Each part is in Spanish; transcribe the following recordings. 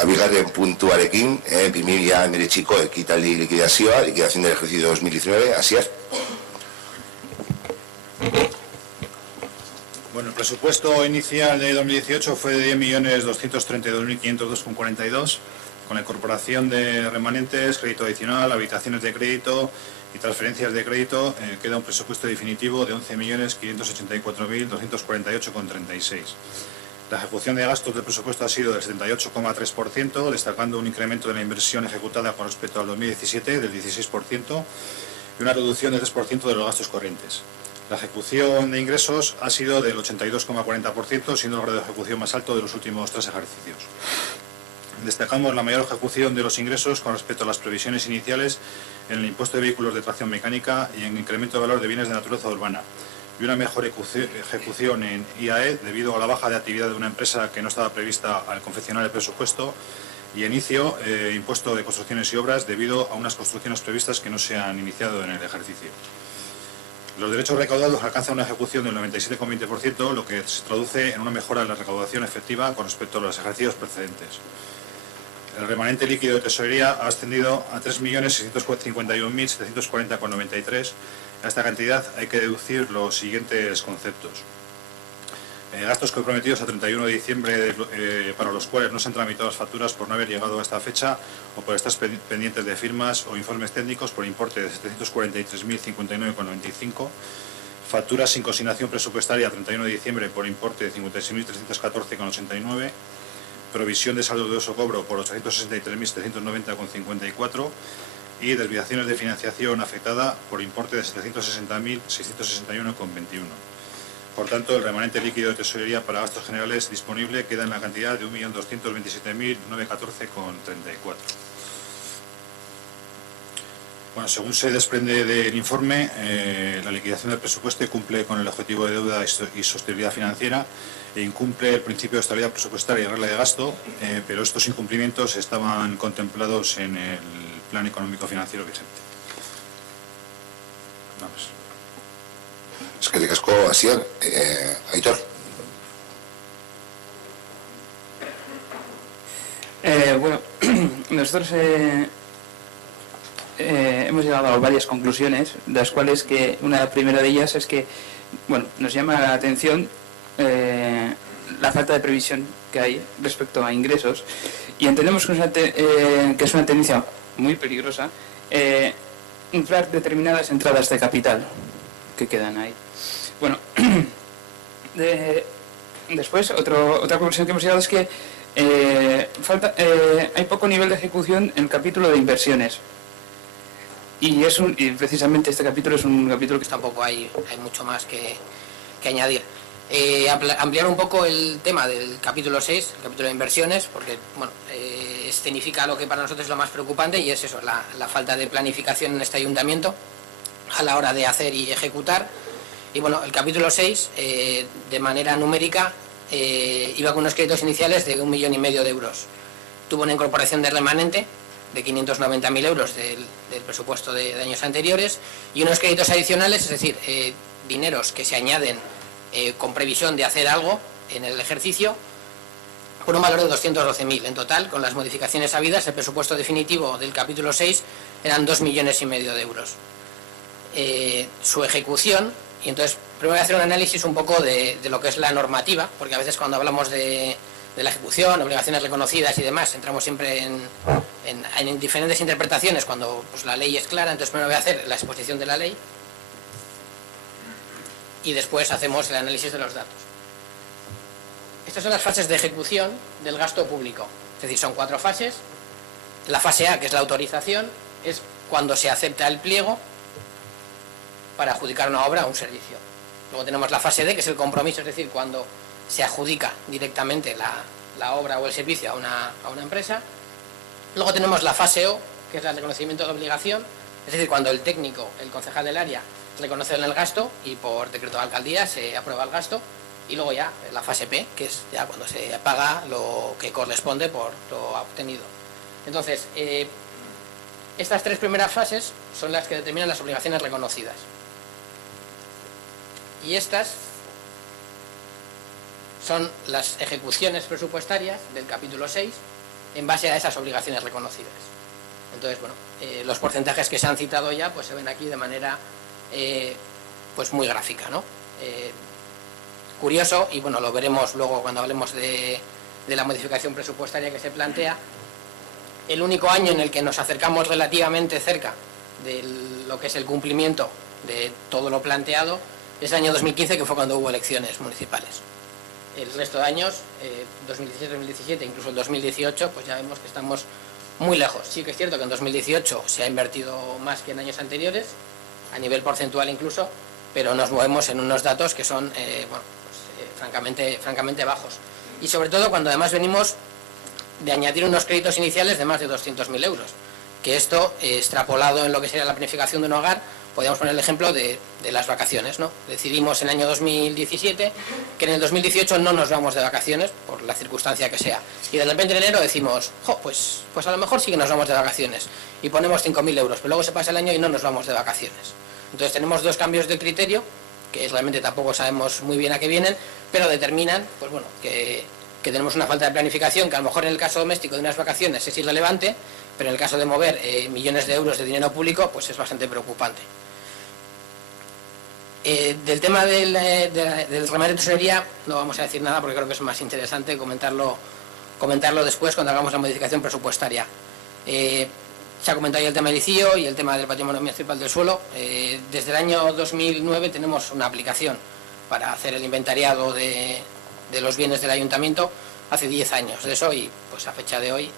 abigarren puntuarekin, 2019ko ekitaldi likidazioa, liquidación del ejercicio 2019, Asier. Bueno, el presupuesto inicial de 2018 fue de 10.232.502,42, con la incorporación de remanentes, crédito adicional, habitaciones de crédito y transferencias de crédito, queda un presupuesto definitivo de 11.584.248,36. La ejecución de gastos del presupuesto ha sido del 78,3%, destacando un incremento de la inversión ejecutada con respecto al 2017 del 16% y una reducción del 3% de los gastos corrientes. La ejecución de ingresos ha sido del 82,40%, siendo el grado de ejecución más alto de los últimos 3 ejercicios. Destacamos la mayor ejecución de los ingresos con respecto a las previsiones iniciales en el impuesto de vehículos de tracción mecánica y en incremento de valor de bienes de naturaleza urbana, y una mejor ejecución en IAE debido a la baja de actividad de una empresa que no estaba prevista al confeccionar el presupuesto, y en ICIO, impuesto de construcciones y obras, debido a unas construcciones previstas que no se han iniciado en el ejercicio. Los derechos recaudados alcanzan una ejecución del 97,20%, lo que se traduce en una mejora en la recaudación efectiva con respecto a los ejercicios precedentes. El remanente líquido de tesorería ha ascendido a 3.651.740,93. A esta cantidad hay que deducir los siguientes conceptos. Gastos comprometidos a 31 de diciembre para los cuales no se han tramitado las facturas por no haber llegado a esta fecha o por estar pendientes de firmas o informes técnicos por importe de 743.059,95. Facturas sin consignación presupuestaria a 31 de diciembre por importe de 56.314,89. Provisión de saldo de dudoso cobro por 863.790,54 y desviaciones de financiación afectada por importe de 760.661,21. Por tanto, el remanente líquido de tesorería para gastos generales disponible queda en la cantidad de 1.227.914,34. Bueno, según se desprende del informe, la liquidación del presupuesto cumple con el objetivo de deuda y sostenibilidad financiera e incumple el principio de estabilidad presupuestaria y regla de gasto, pero estos incumplimientos estaban contemplados en el plan económico financiero vigente. Vamos. Es que te casco, Asier. Aitor. Bueno, nosotros hemos llegado a varias conclusiones, de las cuales que una primera de ellas es que, bueno, nos llama la atención la falta de previsión que hay respecto a ingresos, y entendemos que es una tendencia muy peligrosa inflar determinadas entradas de capital que quedan ahí. Bueno, después otra conclusión que hemos llegado es que hay poco nivel de ejecución en el capítulo de inversiones. Y precisamente este capítulo es un capítulo que tampoco hay mucho más que añadir. Ampliar un poco el tema del capítulo 6, el capítulo de inversiones, porque bueno, escenifica lo que para nosotros es lo más preocupante, y es eso, la falta de planificación en este ayuntamiento a la hora de hacer y ejecutar. Y bueno, el capítulo 6, de manera numérica, iba con unos créditos iniciales de 1,5 millones de euros. Tuvo una incorporación de remanente de 590.000 euros del presupuesto de años anteriores, y unos créditos adicionales, es decir, dineros que se añaden con previsión de hacer algo en el ejercicio, por un valor de 212.000. En total, con las modificaciones habidas, el presupuesto definitivo del capítulo 6 eran 2,5 millones de euros. Su ejecución, y entonces primero voy a hacer un análisis un poco de lo que es la normativa, porque a veces cuando hablamos de la ejecución, obligaciones reconocidas y demás, entramos siempre en diferentes interpretaciones cuando pues, la ley es clara. Entonces primero voy a hacer la exposición de la ley y después hacemos el análisis de los datos. Estas son las fases de ejecución del gasto público, es decir, son 4 fases. La fase A, que es la autorización, es cuando se acepta el pliego para adjudicar una obra o un servicio. Luego tenemos la fase D, que es el compromiso, es decir, cuando se adjudica directamente la obra o el servicio a una empresa. Luego tenemos la fase O, que es el reconocimiento de obligación, es decir, cuando el técnico, el concejal del área, reconoce el gasto y por decreto de alcaldía se aprueba el gasto. Y luego ya la fase P, que es ya cuando se paga lo que corresponde por lo obtenido. Entonces, estas 3 primeras fases son las que determinan las obligaciones reconocidas. Y estas son las ejecuciones presupuestarias del capítulo 6, en base a esas obligaciones reconocidas. Entonces, bueno, los porcentajes que se han citado ya pues se ven aquí de manera pues muy gráfica, ¿no? Curioso, y bueno, lo veremos luego cuando hablemos de la modificación presupuestaria que se plantea. El único año en el que nos acercamos relativamente cerca de lo que es el cumplimiento de todo lo planteado es el año 2015, que fue cuando hubo elecciones municipales. El resto de años, 2016, 2017, incluso el 2018, pues ya vemos que estamos muy lejos. Sí que es cierto que en 2018 se ha invertido más que en años anteriores, a nivel porcentual incluso, pero nos movemos en unos datos que son bueno, pues, francamente bajos. Y sobre todo cuando además venimos de añadir unos créditos iniciales de más de 200.000 euros, que esto, extrapolado en lo que sería la planificación de un hogar, podríamos poner el ejemplo de las vacaciones, ¿no? Decidimos en el año 2017 que en el 2018 no nos vamos de vacaciones, por la circunstancia que sea, y de repente en enero decimos, pues a lo mejor sí que nos vamos de vacaciones, y ponemos 5.000 euros, pero luego se pasa el año y no nos vamos de vacaciones. Entonces tenemos dos cambios de criterio, que realmente tampoco sabemos muy bien a qué vienen, pero determinan, pues bueno, que tenemos una falta de planificación, que a lo mejor en el caso doméstico de unas vacaciones es irrelevante, pero en el caso de mover millones de euros de dinero público, pues es bastante preocupante. Del tema del remanente de tesorería no vamos a decir nada, porque creo que es más interesante comentarlo después cuando hagamos la modificación presupuestaria. Se ha comentado ya el tema del ICIO y el tema del patrimonio municipal del suelo. Desde el año 2009 tenemos una aplicación para hacer el inventariado de los bienes del ayuntamiento, hace 10 años de eso, y pues a fecha de hoy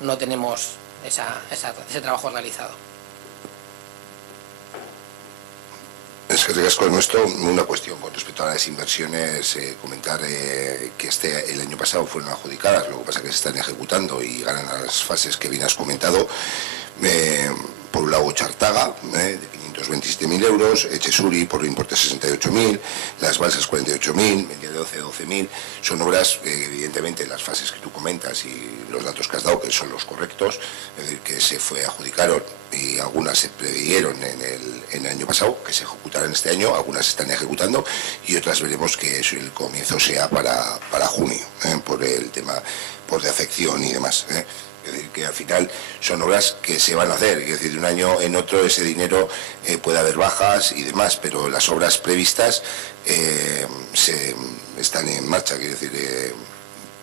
no tenemos ese trabajo realizado. Es que con esto, una cuestión con respecto a las inversiones, comentar que el año pasado fueron adjudicadas, lo que pasa es que se están ejecutando y ganan las fases que bien has comentado. Por un lado Chartaga, de 527.000 euros, Echesuri por importe de 68.000, Las Balsas 48.000, Media de 12.000. Son obras, evidentemente, las fases que tú comentas y los datos que has dado, que son los correctos, es decir, que se adjudicaron y algunas se preveyeron en el año pasado, que se ejecutarán este año, algunas se están ejecutando y otras veremos que el comienzo sea para junio, por el tema, por defección y demás. Es decir, que al final son obras que se van a hacer, es decir, de un año en otro ese dinero puede haber bajas y demás, pero las obras previstas están en marcha, quiere decir,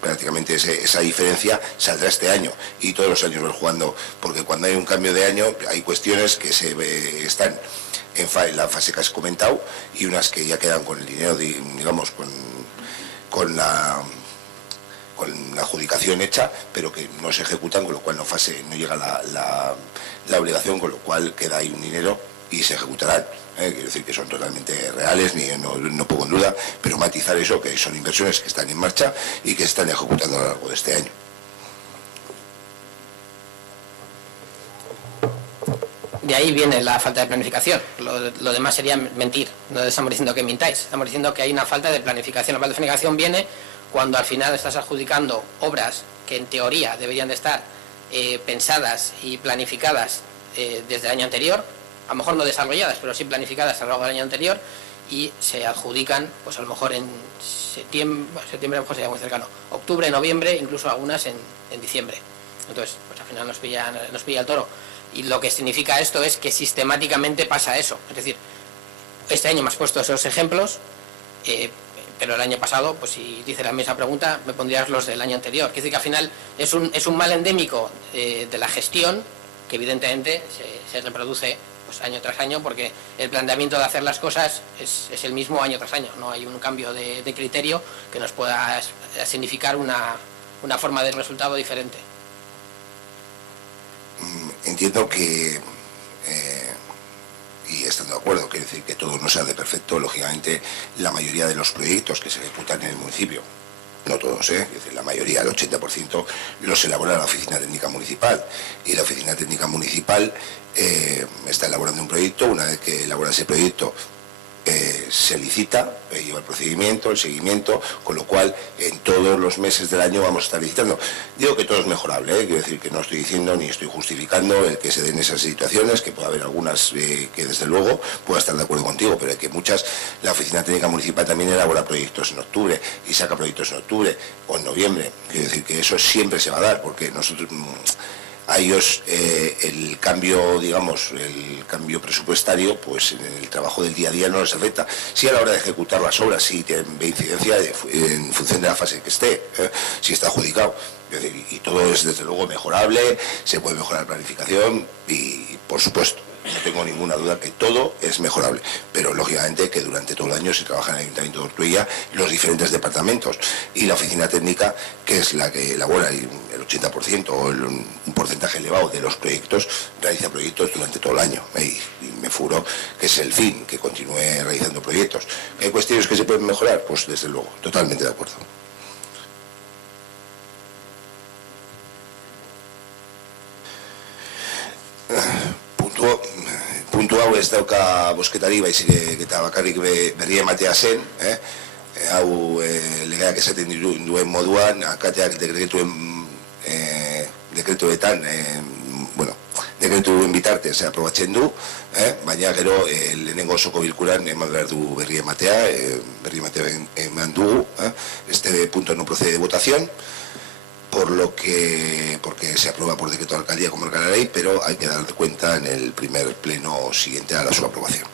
prácticamente esa diferencia saldrá este año y todos los años van jugando, porque cuando hay un cambio de año hay cuestiones que están en la fase que has comentado y unas que ya quedan con el dinero, digamos, con la adjudicación hecha, pero que no se ejecutan, con lo cual no llega la obligación, con lo cual queda ahí un dinero y se ejecutarán. Quiero decir que son totalmente reales, no pongo en duda, pero matizar eso, que son inversiones que están en marcha y que se están ejecutando a lo largo de este año. De ahí viene la falta de planificación. Lo demás sería mentir. No estamos diciendo que mintáis, estamos diciendo que hay una falta de planificación. La falta de planificación viene cuando al final estás adjudicando obras que en teoría deberían de estar pensadas y planificadas desde el año anterior, a lo mejor no desarrolladas, pero sí planificadas a lo largo del año anterior, y se adjudican pues a lo mejor en septiembre a lo mejor sería muy cercano, octubre, noviembre, incluso algunas en diciembre. Entonces pues al final nos pilla el toro, y lo que significa esto es que sistemáticamente pasa eso. Es decir, este año me has puesto esos ejemplos, pero el año pasado, pues si dices la misma pregunta, me pondrías los del año anterior. Quiere decir que al final es un mal endémico de la gestión, que evidentemente se reproduce pues año tras año, porque el planteamiento de hacer las cosas es el mismo año tras año. No hay un cambio de criterio que nos pueda significar una forma de resultado diferente. Entiendo que... y estando de acuerdo, quiere decir que todo no sea de perfecto, lógicamente la mayoría de los proyectos que se ejecutan en el municipio, no todos, es decir, la mayoría, el 80%, los elabora la Oficina Técnica Municipal, y la Oficina Técnica Municipal está elaborando un proyecto. Una vez que elabora ese proyecto, se licita, lleva el procedimiento, el seguimiento, con lo cual en todos los meses del año vamos a estar licitando. Digo que todo es mejorable, quiero decir que no estoy diciendo ni estoy justificando el que se den esas situaciones, que puede haber algunas que desde luego pueda estar de acuerdo contigo, pero hay que muchas, la Oficina Técnica Municipal también elabora proyectos en octubre y saca proyectos en octubre o en noviembre, quiero decir que eso siempre se va a dar, porque nosotros... A ellos el cambio, digamos, el cambio presupuestario, pues en el trabajo del día a día no les afecta. Sí, a la hora de ejecutar las obras, sí tiene incidencia en función de la fase que esté, si está adjudicado. Es decir, y todo es desde luego mejorable, se puede mejorar la planificación y por supuesto, no tengo ninguna duda que todo es mejorable, pero lógicamente que durante todo el año se trabaja en el Ayuntamiento de Ortuella los diferentes departamentos y la oficina técnica, que es la que elabora el 80% o un porcentaje elevado de los proyectos, realiza proyectos durante todo el año y me figuro que es el fin, que continúe realizando proyectos. ¿Hay cuestiones que se pueden mejorar? Pues desde luego, totalmente de acuerdo. Puntu hau ez dauka bosketari, baizik eta bakarrik berri ematea zen, hau legeak esaten duen moduan, akateak dekretuetan, dekretuen bitartez aprobatzen du, baina gero lehenengo osoko bilkuran eman behar du berri ematea eman dugu, este punto no procede de votación, porque se aprueba por decreto de alcaldía como marca la ley, pero hay que dar cuenta en el primer pleno siguiente a su aprobación.